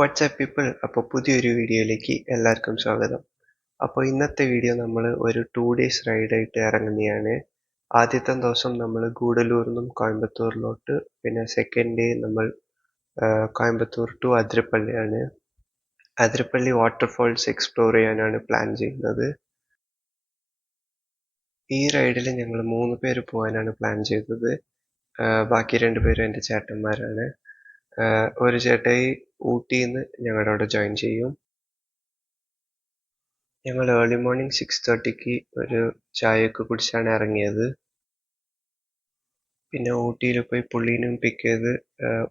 WhatsApp people, അപ്പോൾ പുതിയൊരു വീഡിയോയിലേക്ക് എല്ലാവർക്കും സ്വാഗതം. അപ്പോൾ ഇന്നത്തെ വീഡിയോ നമ്മൾ ഒരു 2 ഡേയ്സ് റൈഡായിട്ട് ഇറങ്ങുന്നതാണ്. ആദ്യത്തെ ദിവസം നമ്മൾ ഗൂഡല്ലൂരിൽ നിന്നും കോയമ്പത്തൂരിലോട്ട്, പിന്നെ സെക്കൻഡ് ഡേ നമ്മൾ കോയമ്പത്തൂർ ടു അതിരപ്പള്ളിയാണ്. അതിരപ്പള്ളി വാട്ടർഫോൾസ് എക്സ്പ്ലോർ ചെയ്യാനാണ് പ്ലാൻ ചെയ്യുന്നത്. ഈ റൈഡിൽ ഞങ്ങൾ 3 പേര് പോകാനാണ് പ്ലാൻ ചെയ്തത്. ബാക്കി 2 പേരും എൻ്റെ ചേട്ടന്മാരാണ്. ഒരു ചേട്ടായി ഊട്ടിയിൽ നിന്ന് ഞങ്ങളുടെ അവിടെ ജോയിൻ ചെയ്യും. ഞങ്ങൾ ഏർലി മോർണിംഗ് 6:30 ഒരു ചായയൊക്കെ കുടിച്ചാണ് ഇറങ്ങിയത്. പിന്നെ ഊട്ടിയിൽ പോയി പുള്ളീനും പിക്ക് ചെയ്ത്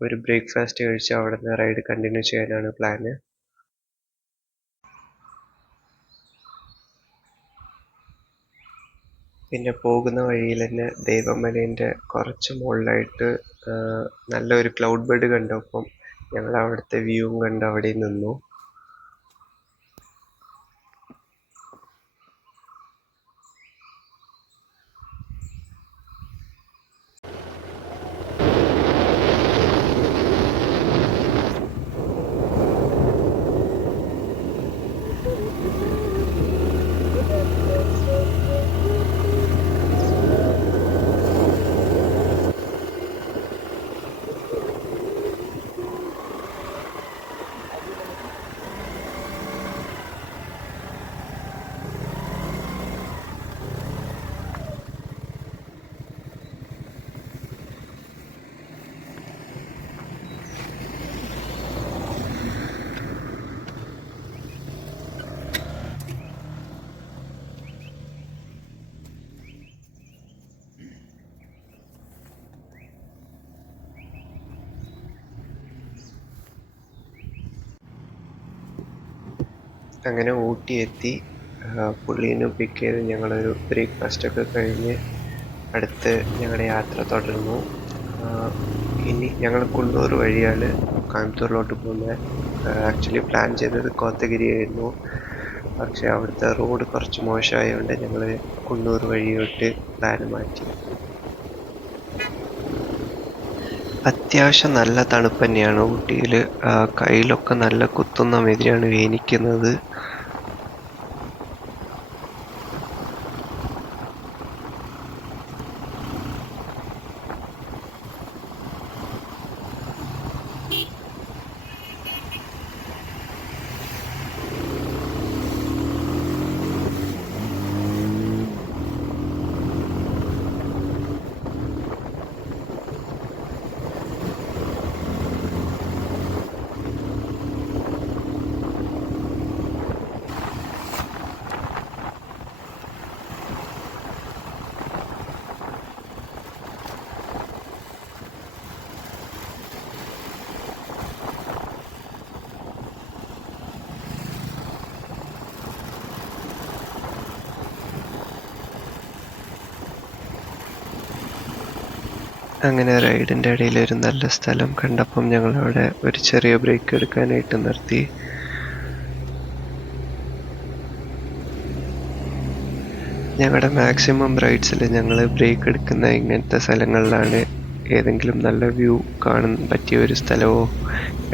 ഒരു ബ്രേക്ക്ഫാസ്റ്റ് കഴിച്ച് അവിടെ നിന്ന് റൈഡ് കണ്ടിന്യൂ ചെയ്യാനാണ് പ്ലാന്. പിന്നെ പോകുന്ന വഴിയിൽ തന്നെ ദേവമലേൻ്റെ കുറച്ച് മുകളിലായിട്ട് നല്ലൊരു ക്ലൗഡ് ബെഡ് കണ്ടപ്പം ഞങ്ങൾ അവിടുത്തെ വ്യൂവും കണ്ട് അവിടെ നിന്നു. അങ്ങനെ ഊട്ടി എത്തി. പുള്ളീനെ പിക്ക് ചെയ്ത് ഞങ്ങളൊരു ബ്രേക്ക്ഫാസ്റ്റൊക്കെ കഴിഞ്ഞ് അടുത്ത് ഞങ്ങളുടെ യാത്ര തുടർന്നു. ഇനി ഞങ്ങൾ കുണ്ടൂർ വഴിയാണ് കോയമ്പത്തൂരിലോട്ട് പോകുന്നത്. ആക്ച്വലി പ്ലാൻ ചെയ്തത് കോത്തഗിരി ആയിരുന്നു. പക്ഷെ അവിടുത്തെ റോഡ് കുറച്ച് മോശമായതുകൊണ്ട് ഞങ്ങൾ കുണ്ടൂർ വഴിയോട്ട് പ്ലാൻ മാറ്റി. അത്യാവശ്യം നല്ല തണുപ്പ് തന്നെയാണ് ഊട്ടിയിൽ. കയ്യിലൊക്കെ നല്ല കുത്തുന്ന മാതിരിയാണ് വേനിക്കുന്നത്. അങ്ങനെ റൈഡിൻ്റെ ഇടയിൽ ഒരു നല്ല സ്ഥലം കണ്ടപ്പം ഞങ്ങളവിടെ ഒരു ചെറിയ ബ്രേക്ക് എടുക്കാനായിട്ട് നിർത്തി. ഞങ്ങളുടെ മാക്സിമം റൈഡ്സിൽ ഞങ്ങൾ ബ്രേക്ക് എടുക്കുന്ന ഇങ്ങനത്തെ സ്ഥലങ്ങളിലാണ്. ഏതെങ്കിലും നല്ല വ്യൂ കാണാൻ പറ്റിയ ഒരു സ്ഥലമോ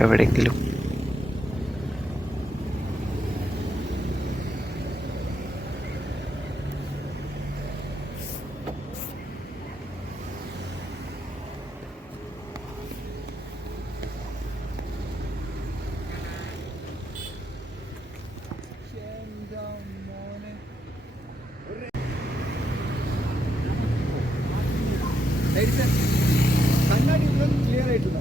എവിടെയെങ്കിലും. ക്ലിയർ ആയിട്ടില്ല.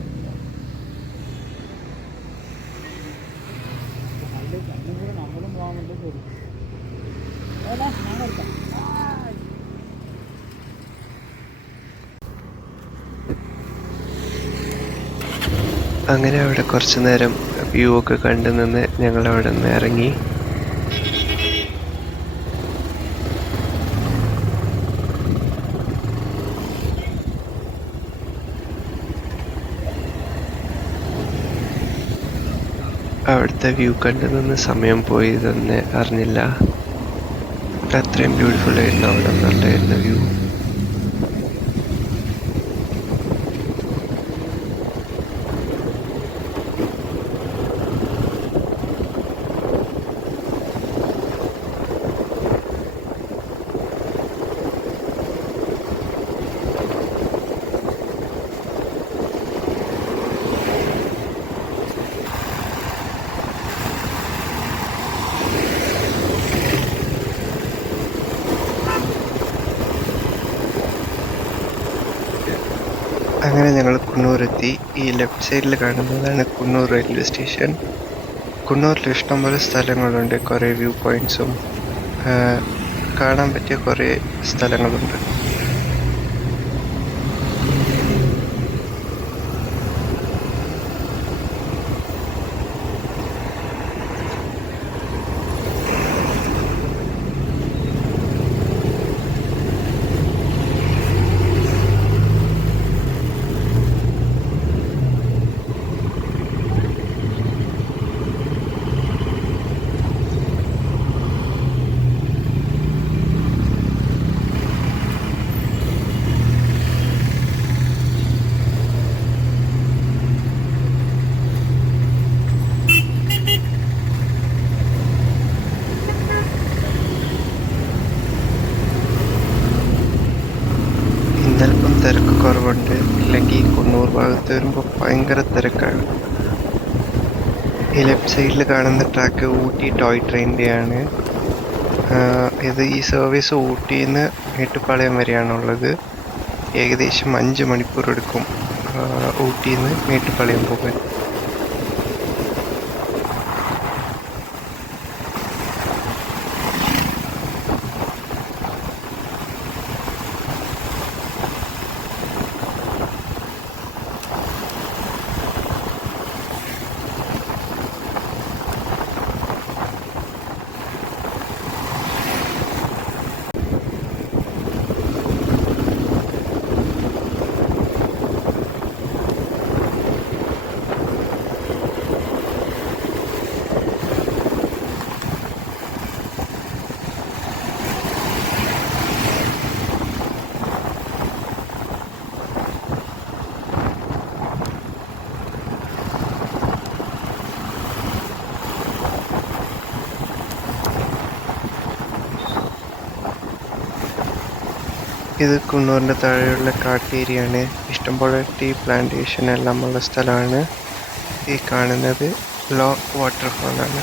നമ്മളും പോകാൻ വേണ്ടി അങ്ങനെ അവിടെ കുറച്ച് നേരം വ്യൂ ഒക്കെ കണ്ടു നിന്ന് ഞങ്ങൾ അവിടെ നിന്ന് ഇറങ്ങി. അവിടുത്തെ വ്യൂ കണ്ടു നിന്ന് സമയം പോയി തന്നെ അറിഞ്ഞില്ല. അത്രയും ബ്യൂട്ടിഫുൾ ആയിരുന്നു അവിടെ നല്ലായിരുന്നു വ്യൂ. അങ്ങനെ ഞങ്ങൾ കുന്നൂരെത്തി. ഈ ലെഫ്റ്റ് സൈഡിൽ കാണുന്നതാണ് കുന്നൂർ റെയിൽവേ സ്റ്റേഷൻ. കുന്നൂരിൽ ഇഷ്ടംപോലെ സ്ഥലങ്ങളുണ്ട്, കുറേ വ്യൂ പോയിന്റ്സും കാണാൻ പറ്റിയ കുറേ സ്ഥലങ്ങളുണ്ട്. ഇന്നൽപ്പം തിരക്ക് കുറവുണ്ട്, ഇല്ലെങ്കിൽ കുന്നൂർ ഭാഗത്ത് വരുമ്പോൾ ഭയങ്കര തിരക്കാണ്. ഈ ലെഫ്റ്റ് സൈഡിൽ കാണുന്ന ട്രാക്ക് ഊട്ടി ടോയ് ട്രെയിനിൻ്റെയാണ്. ഇത് ഈ സർവീസ് ഊട്ടിയിൽ നിന്ന് മേട്ടുപ്പാളയം വരെയാണുള്ളത്. ഏകദേശം 5 മണിക്കൂർ എടുക്കും ഊട്ടിയിൽ നിന്ന് മേട്ടുപ്പാളയം പോകാൻ. ഇത് കുന്നൂരിൻ്റെ താഴെയുള്ള കാട്ടേരിയാണ്. ഇഷ്ടംപോലെ ടീ പ്ലാന്റേഷൻ എല്ലാം ഉള്ള സ്ഥലമാണ്. ഈ കാണുന്നത് ലോ വാട്ടർഫാളാണ്.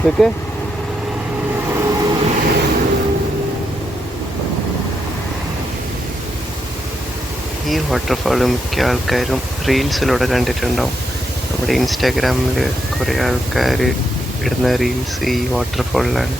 ഇതൊക്കെ ഈ വാട്ടർഫാൾ മിക്ക ആൾക്കാരും റീൽസിലൂടെ കണ്ടിട്ടുണ്ടാവും. നമ്മുടെ ഇൻസ്റ്റാഗ്രാമിൽ കുറേ ആൾക്കാർ ഇടുന്ന റീൽസ് ഈ വാട്ടർഫാളിലാണ്.